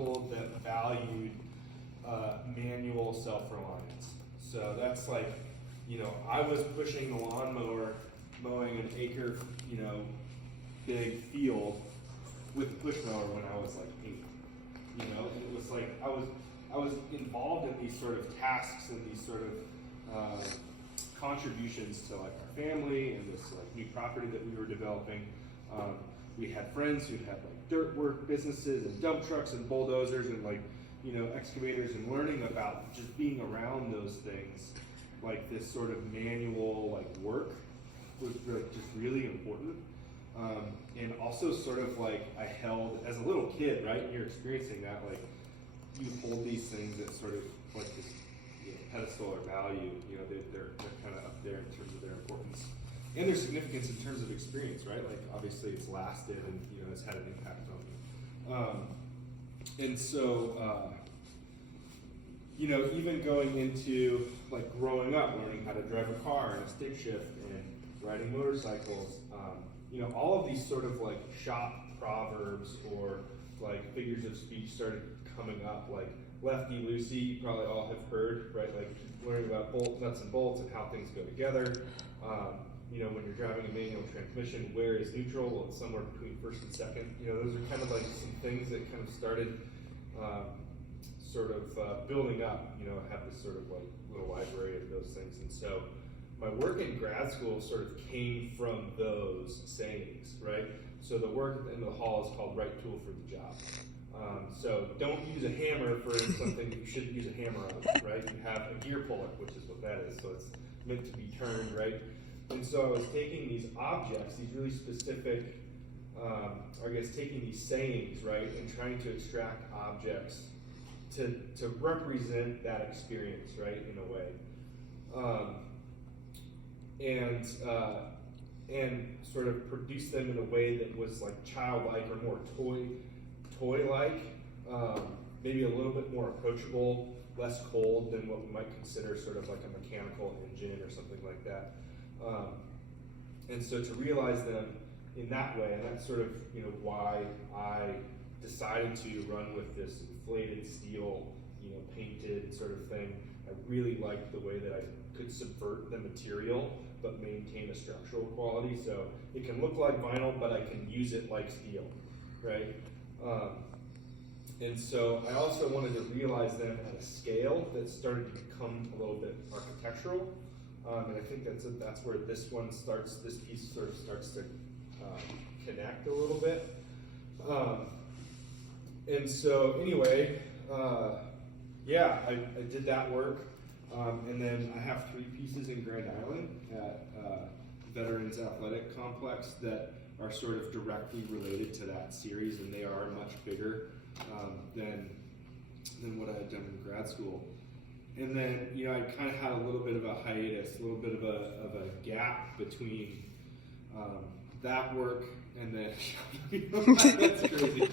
household that valued manual self-reliance. So that's like, I was pushing the lawnmower, mowing an acre, big field with a push mower when I was like 8. And it was like I was involved in these sort of tasks and these sort of contributions to like our family and this like new property that we were developing. We had friends who had like dirt work businesses and dump trucks and bulldozers and like excavators, and learning about just being around those things, like this sort of manual like work, was just really important. And also sort of like I held, as a little kid, right, and you're experiencing that, like you hold these things at sort of like this pedestal or value, they're kind of up there in terms of their importance and their significance in terms of experience, right? Like obviously it's lasted and it's had an impact on me. And so, even going into like growing up, learning how to drive a car and a stick shift and riding motorcycles, all of these sort of like shop proverbs or like figures of speech started coming up, like lefty loosey, you probably all have heard, right? Like learning about nuts and bolts and how things go together. When you're driving a manual transmission, where is neutral? Well, it's somewhere between first and second. Those are kind of like some things that kind of started building up. I have this sort of like little library of those things. And so my work in grad school sort of came from those sayings, right? So the work at the end of the hall is called right tool for the job. So don't use a hammer for something you shouldn't use a hammer on, right? You have a gear puller, which is what that is. So it's meant to be turned, right? And so I was taking these objects, these really specific, taking these sayings, right, and trying to extract objects to represent that experience, right, in a way. And sort of produce them in a way that was like childlike or more toy-like, maybe a little bit more approachable, less cold than what we might consider sort of like a mechanical engine or something like that. And so to realize them in that way, and that's sort of why I decided to run with this inflated steel, painted sort of thing. I really liked the way that I could subvert the material but maintain a structural quality. So it can look like vinyl, but I can use it like steel, right? And so I also wanted to realize them at a scale that started to become a little bit architectural. And I think that's where this piece sort of starts to connect a little bit. And so anyway, I did that work. And then I have 3 pieces in Grand Island at Veterans Athletic Complex that are sort of directly related to that series, and they are much bigger than what I had done in grad school. And then, I kind of had a little bit of a hiatus, a little bit of a gap between that work and then, that's crazy.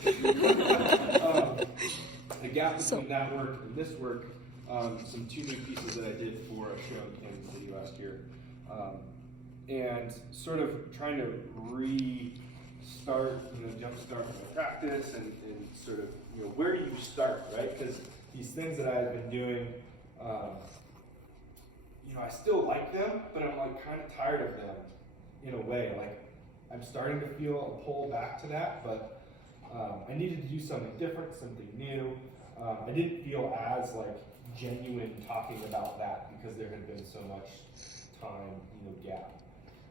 A gap between that work and this work, some 2 new pieces that I did for a show in Kansas City last year. And sort of trying to restart, jumpstart my practice and sort of, where do you start, right? Because these things that I had been doing, I still like them, but I'm like kind of tired of them in a way. Like I'm starting to feel a pull back to that, but I needed to do something different, something new. I didn't feel as like genuine talking about that because there had been so much time, gap.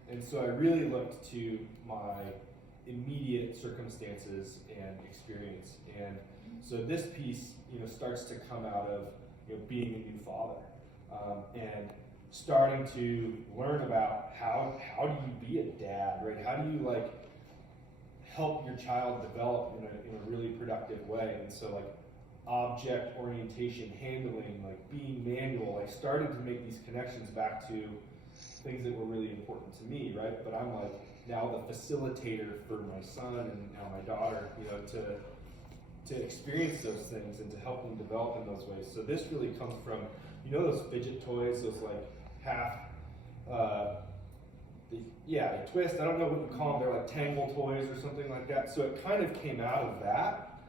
And so I really looked to my immediate circumstances and experience. And so this piece, starts to come out of, being a new father, and starting to learn about how do you be a dad, right? How do you like help your child develop in a really productive way? And so like object orientation, handling, like being manual, I started to make these connections back to things that were really important to me, right? But I'm like now the facilitator for my son and now my daughter, to experience those things and to help them develop in those ways. So this really comes from, those fidget toys, those like half, they twist, I don't know what you call them, they're like tangle toys or something like that. So it kind of came out of that.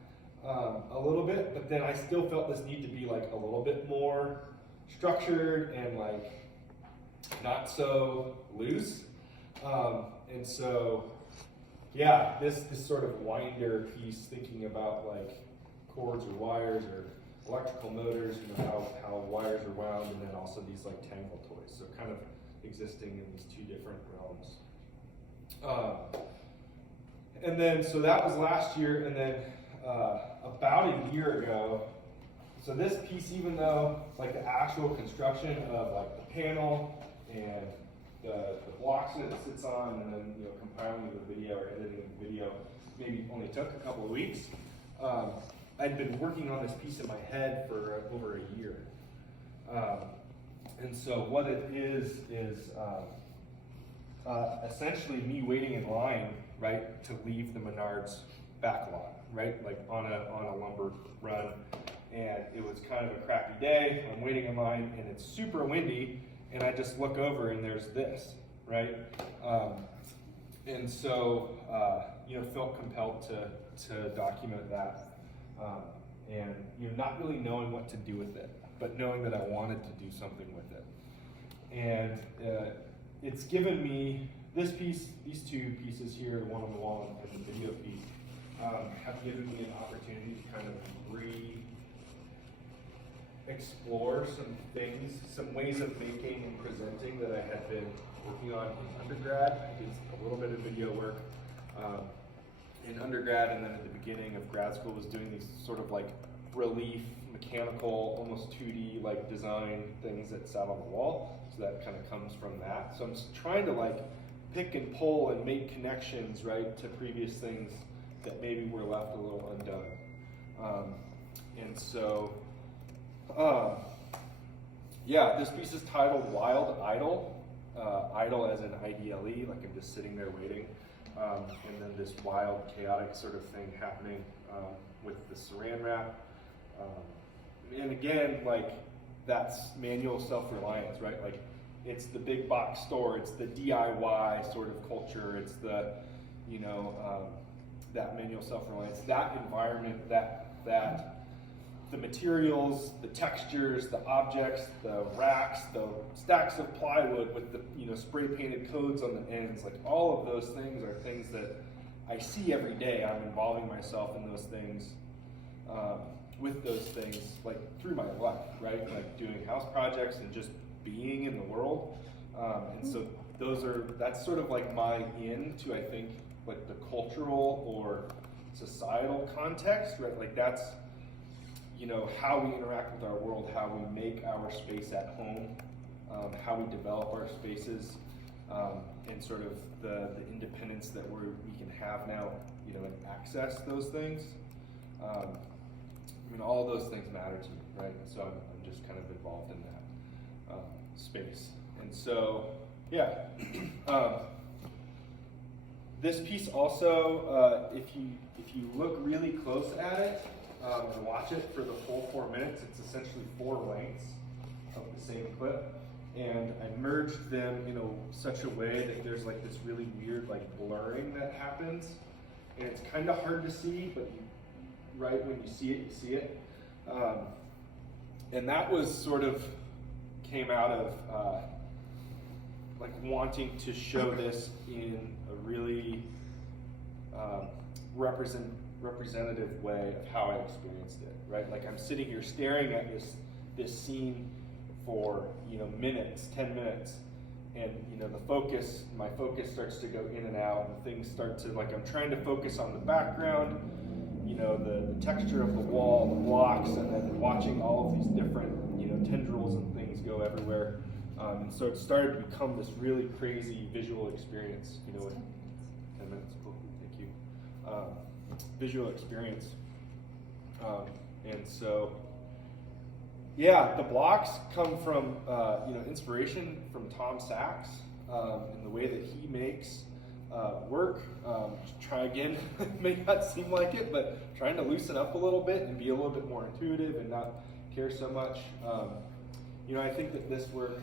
a little bit, but then I still felt this need to be like a little bit more structured and like not so loose. And so, yeah, this sort of winder piece, thinking about like cords or wires or electrical motors, you know, how wires are wound, and then also these like tangle toys. So kind of existing in these two different realms. And then, so that was last year, and then about a year ago, so this piece, even though like the actual construction of like the panel and the blocks that it sits on, and then, you know, compiling the video or editing the video maybe only took a couple of weeks, I'd been working on this piece in my head for over a year. And so what it is essentially me waiting in line, right, to leave the Menards back lot, right, like on a lumber run. And it was kind of a crappy day. I'm waiting in line, and it's super windy, and I just look over, and there's this, right? And so, you know, felt compelled to document that. And, you know, not really knowing what to do with it, but knowing that I wanted to do something with it. And it's given me this piece, these two pieces here, the one on the wall and the video piece, have given me an opportunity to kind of explore some things, some ways of making and presenting that I had been working on in undergrad. I did a little bit of video work in undergrad, and then at the beginning of grad school was doing these sort of like relief, mechanical, almost 2D like design things that sat on the wall. So that kind of comes from that. So I'm just trying to like pick and pull and make connections, right, to previous things that maybe were left a little undone. And so, yeah, this piece is titled Wild Idle. Idle as in IDLE, like I'm just sitting there waiting. And then this wild, chaotic sort of thing happening with the saran wrap. And again, like, that's manual self-reliance, right? Like, it's the big box store, it's the DIY sort of culture, it's the, you know, that manual self-reliance, that environment, that the materials, the textures, the objects, the racks, the stacks of plywood with the, you know, spray painted codes on the ends, like all of those things are things that I see every day. I'm involving myself in those things, with those things, like through my life, right? Like doing house projects and just being in the world. And so that's sort of like my into, I think, like the cultural or societal context, right? Like that's, you know, how we interact with our world, how we make our space at home, how we develop our spaces, and sort of the independence that we can have now, you know, and access those things. I mean, all those things matter to me, right? So I'm just kind of involved in that space. And so, yeah. This piece also, if you look really close at it, and watch it for the full 4 minutes, it's essentially 4 lengths of the same clip. And I merged them in such a way that there's like this really weird like blurring that happens. And it's kind of hard to see, but right when you see it. And that was sort of came out of like wanting to show this in a really representative way of how I experienced it, right? Like I'm sitting here staring at this scene for minutes, 10 minutes, and my focus starts to go in and out, and things start to, like, I'm trying to focus on the background, the texture of the wall, the blocks, and then watching all of these different tendrils and things go everywhere. And so it started to become this really crazy visual experience. 10 minutes, cool, thank you. Visual experience. And so, yeah, the blocks come from inspiration from Tom Sachs and the way that he makes work. Try again, may not seem like it, but trying to loosen up a little bit and be a little bit more intuitive and not care so much. I think that this work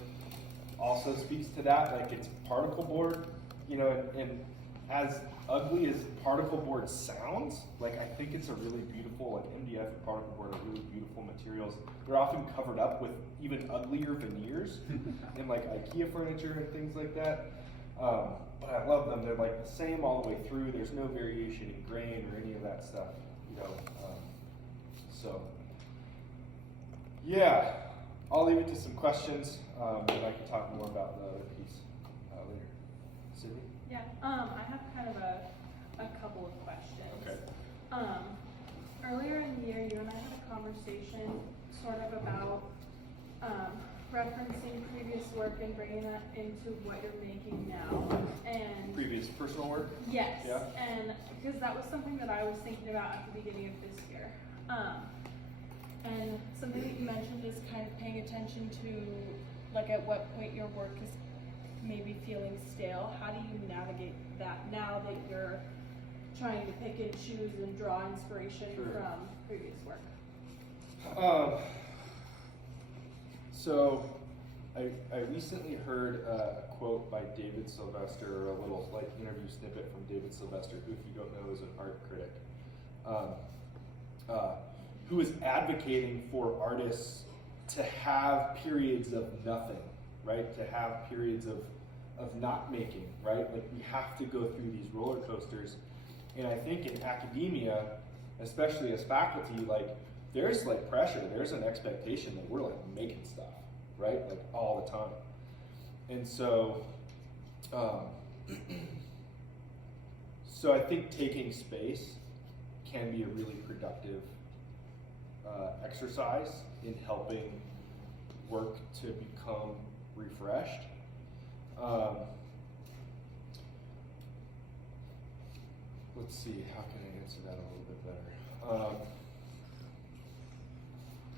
also speaks to that. Like, it's particle board, and as ugly as particle board sounds, like I think it's a really beautiful, like MDF and particle board are really beautiful materials. They're often covered up with even uglier veneers in like IKEA furniture and things like that. But I love them. They're like the same all the way through. There's no variation in grain or any of that stuff, you know. So yeah, I'll leave it to some questions, and I can talk more about the other piece later. Sydney? Yeah, I have kind of a couple of questions. Okay. Earlier in the year, you and I had a conversation sort of about referencing previous work and bringing that into what you're making now. And Previous personal work? yes, Yeah. and because that was something that I was thinking about at the beginning of this year. And something that you mentioned is kind of paying attention to, like, at what point your work is maybe feeling stale. How do you navigate that now that you're trying to pick and choose and draw inspiration Sure. from previous work? So I recently heard a quote by David Sylvester, or a little like interview snippet from David Sylvester, who, if you don't know, is an art critic, who is advocating for artists to have periods of nothing, right? To have periods of not making, right? Like we have to go through these roller coasters. And I think in academia, especially as faculty, like there's like pressure, there's an expectation that we're like making stuff, right? Like all the time. And so, so I think taking space can be a really productive exercise in helping work to become refreshed. Let's see, how can I answer that a little bit better?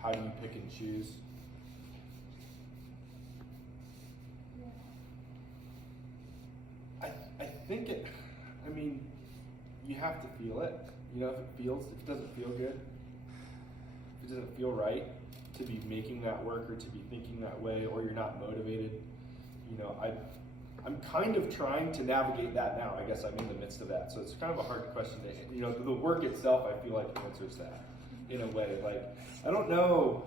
How do you pick and choose? I think it, I mean, you have to feel it. You know, if it doesn't feel good, if it doesn't feel right to be making that work or to be thinking that way, or you're not motivated, you know, I'm kind of trying to navigate that now. I guess I'm in the midst of that. So it's kind of a hard question to, you know, the work itself, I feel like answers that in a way. Like, I don't know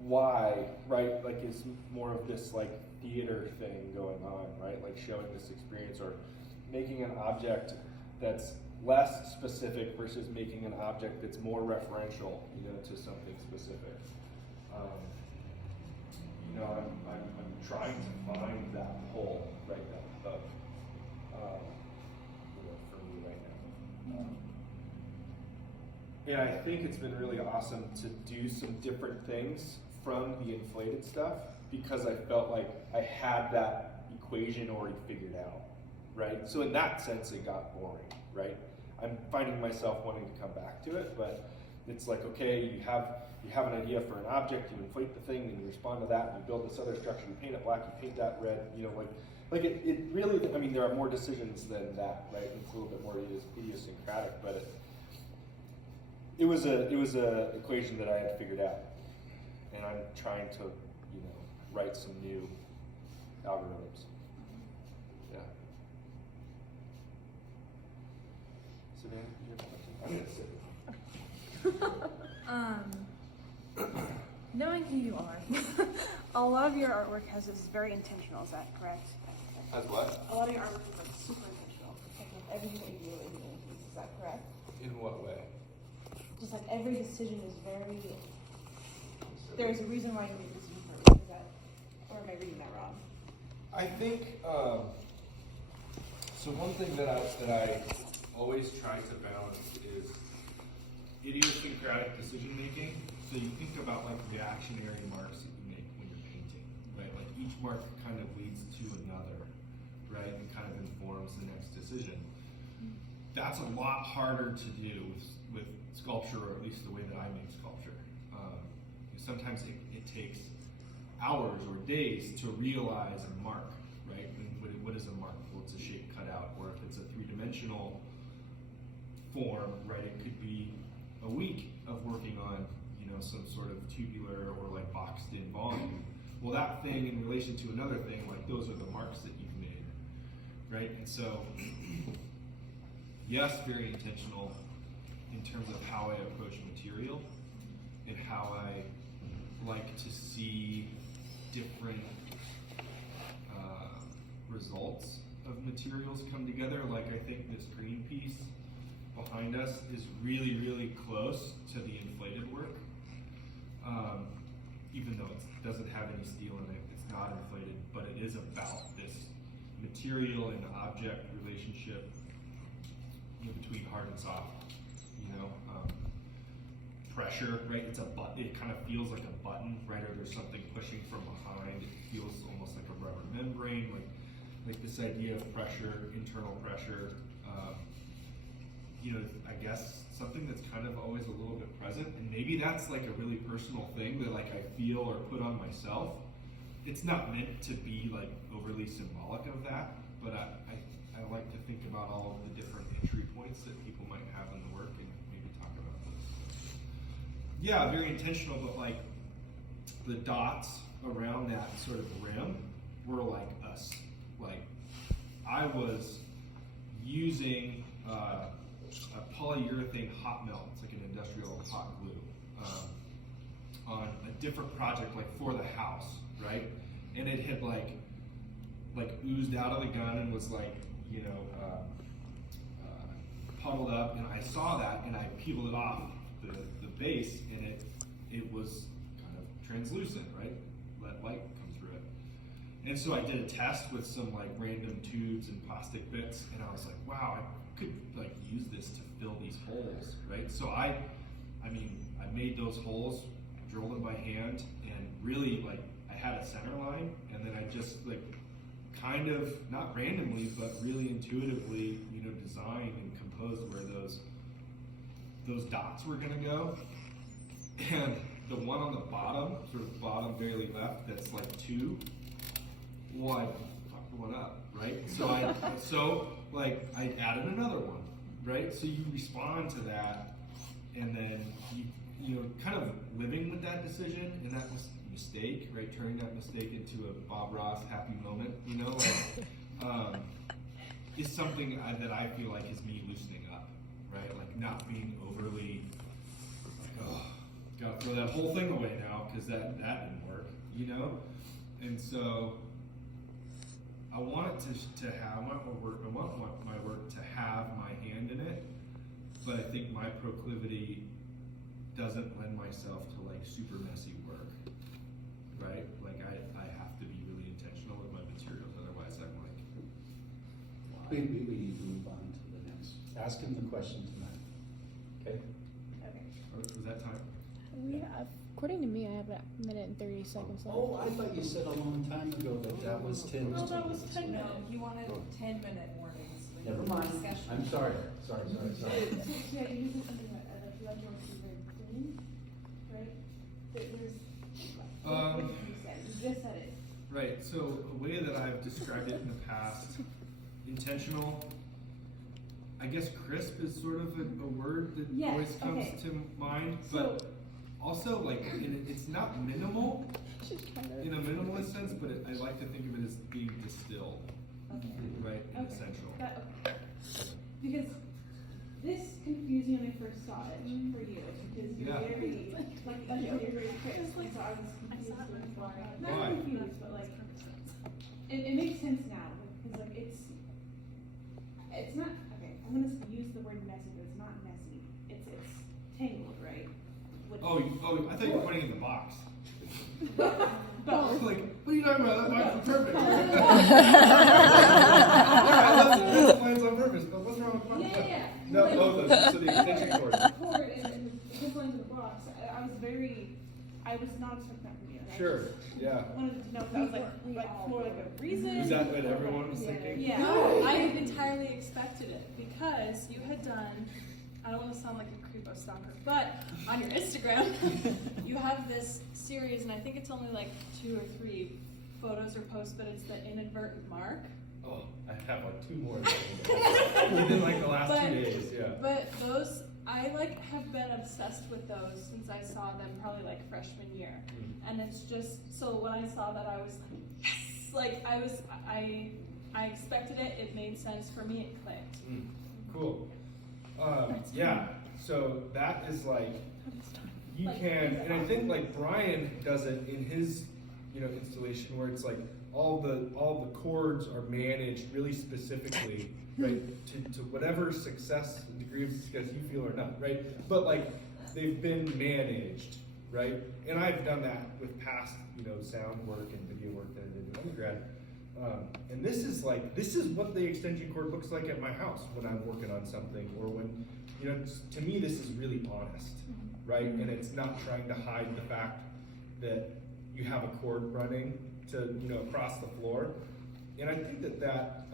why, right? Like, it's more of this like theater thing going on, right? Like showing this experience or making an object that's less specific versus making an object that's more referential, you know, to something specific. You know, I'm trying to find that hole, right, that hook, you know, for me right now. And I think it's been really awesome to do some different things from the inflated stuff because I felt like I had that equation already figured out, right? So in that sense, it got boring, right? I'm finding myself wanting to come back to it, but it's like, okay, you have an idea for an object, you inflate the thing, and you respond to that, and you build this other structure, you paint it black, you paint that red, you know, like it really, I mean, there are more decisions than that, right? It's a little bit more idiosyncratic, but it was a equation that I had figured out, and I'm trying to, you know, write some new algorithms. Yeah. Savannah, you have a question? I'm gonna sit. Knowing who you are, a lot of your artwork is very intentional, is that correct? As what? A lot of your artwork is like super intentional. Like with everything that you do in the piece, is that correct? In what way? Just like every decision is very, there's a reason why you made this decision for me. Is that, or am I reading that wrong? I think, so one thing that I always try to balance is idiosyncratic decision making. So you think about like reactionary marks that you make when you're painting, right? Like each mark kind of leads to another, right? And kind of informs the next decision. That's a lot harder to do with sculpture, or at least the way that I make sculpture. Sometimes it takes hours or days to realize a mark, right? And what is a mark? Well, it's a shape cut out, or if it's a three-dimensional form, right? It could be a week of working on, you know, some sort of tubular or like boxed in volume. Well, that thing in relation to another thing, like those are the marks that you've made, right? And so yes, very intentional in terms of how I approach material and how I like to see different results of materials come together. Like I think this green piece behind us is really, really close to the inflated work. Even though it doesn't have any steel in it, it's not inflated, but it is about this material and object relationship, between hard and soft, pressure, right? It's a button, it kind of feels like a button, right? Or there's something pushing from behind. It feels almost like a rubber membrane, like this idea of pressure, internal pressure, I guess something that's kind of always a little bit present, and maybe that's like a really personal thing that like I feel or put on myself. It's not meant to be like overly symbolic of that, but I like to think about all of the different entry points that people might have in the work and maybe talk about those. Yeah, very intentional, but like the dots around that sort of rim were like us. Like I was using a polyurethane hot melt, it's like an industrial hot glue, on a different project, like for the house, right? And it had like oozed out of the gun and was like, puddled up, and I saw that and I peeled it off the base, and it was kind of translucent, right? Let light come through it. And so I did a test with some like random tubes and plastic bits, and I was like, wow, I could like use this to fill these holes, right? So I made those holes, drilled them by hand, and really like I had a center line, and then I just like kind of not randomly but really intuitively, designed and composed where those dots were gonna go. And the one on the bottom, sort of bottom barely left, that's like 2, well, I fucked one up, right? So I added another one, right? So you respond to that, and then you kind of living with that decision and that mistake, right? Turning that mistake into a Bob Ross happy moment, is something that I feel like is me loosening up, right? Like not being overly like, oh, gotta throw that whole thing away now because that didn't work, And so I want it to have, I want my work to have my hand in it, but I think my proclivity doesn't lend myself to like super messy work, right? Like I have to be really intentional with my materials, otherwise I'm like, We need to move on to the next. Ask him the question tonight. Okay? Okay. was that time? According to me, I have a minute and 30 seconds left. Oh, I thought you said a long time ago that was 10 No, minutes. that was 10 No, minutes. he wanted 10-minute warnings. Never mind. Discussion. I'm sorry. Sorry. Yeah, you said something about you like your to be very clean, right? There's. You just said it. Right, so a way that I've described it in the past, intentional, I guess crisp is sort of a word that Yes, always comes okay. to mind, So- but also like it's not minimal in a minimalist sense, but I like to think of it as being distilled, Okay. right, and Okay. essential. Okay. Because this confused me when I first saw it for you, because you're Yeah. very, you're very crisp, and so I was confused with why. Why? Not confused, but like, it makes sense now, because like it's not, okay, I'm gonna use the word messy, but it's not messy, it's tangled, right? With- Oh, I thought you were putting it in the box. Both. Like, what are you talking about? That box is perfect. I left the lines on purpose, but what's wrong with the box? Yeah. No, Like- both of them, so the extension cord. The cord and the hook lines in the box, I was not expecting that from you. and I Sure, just yeah. Wanted to know if that was like for like a reason. Is that what everyone was thinking? Yeah, No. I entirely expected it because you had done, I don't want to sound like a creepo stalker, but on your Instagram, you have this series, and I think it's only like 2 or 3 photos or posts, but it's the inadvertent mark. Oh, I have like 2 more. Within like the last 2 days, yeah. But those, I like have been obsessed with those since I saw them probably like freshman year. And it's just, so when I saw that I was like, yes! Like I expected it, it made sense for me, it clicked. Cool. Yeah, so that is like, you Like, can, and I think like Brian does it in his, installation where it's like all the chords are managed really specifically, right, to whatever degree of success you feel or not, right? But like, they've been managed, right? And I've done that with past, sound work and video work that I did in undergrad. And this is what the extension cord looks like at my house when I'm working on something, or when, to me this is really honest, right? And it's not trying to hide the fact that you have a cord running to, across the floor. And I think that that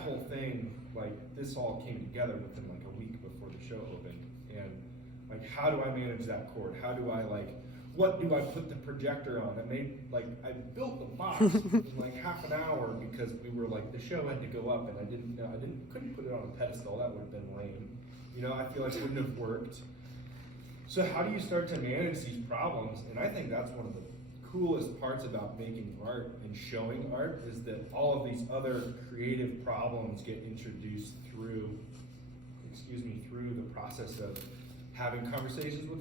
whole thing, like, this all came together within like a week before the show opened. And like, how do I manage that cord? How do I what do I put the projector on? I built the box in like half an hour because we were like, the show had to go up, and I couldn't put it on a pedestal. That would have been lame. I feel like it wouldn't have worked. So how do you start to manage these problems? And I think that's one of the coolest parts about making art and showing art, is that all of these other creative problems get introduced through the process of having conversations with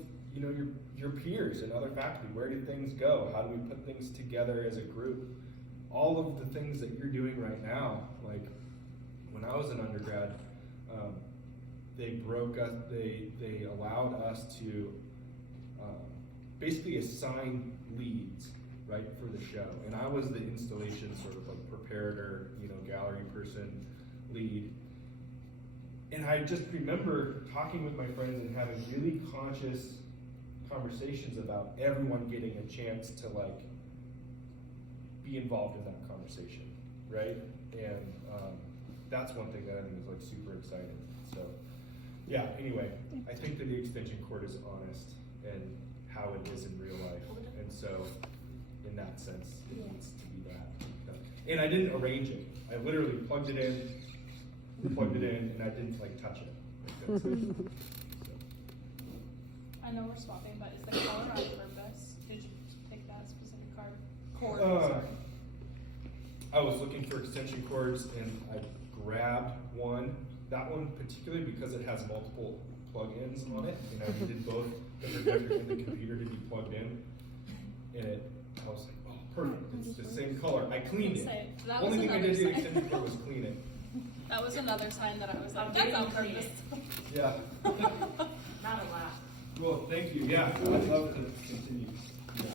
your peers and other faculty. Where do things go? How do we put things together as a group? All of the things that you're doing right now, like when I was an undergrad, they allowed us to basically assign leads, right, for the show. And I was the installation sort of like preparator, gallery person, lead. And I just remember talking with my friends and having really conscious conversations about everyone getting a chance to like be involved in that conversation, right? And that's one thing that I think is like super exciting. So yeah, anyway, I think that the extension cord is honest and how it is in real life. And so in that sense, it needs to be that. And I didn't arrange it. I literally plugged it in, and I didn't like touch it. Like, that's it. So. I know we're swapping, but is the color on purpose? Did you pick that specific cord? Sorry. I was looking for extension cords, and I grabbed one. That one particularly because it has multiple plug-ins on it, and I needed both the projector and the computer to be plugged in. And I was like, oh, perfect, it's the same color. I cleaned it. That Only was thing I another did to the sign. extension cord was clean it. That was another sign that I was like, How that's dare on you clean purpose. Yeah. Not allowed. Well, thank you. Yeah, I'd love to continue.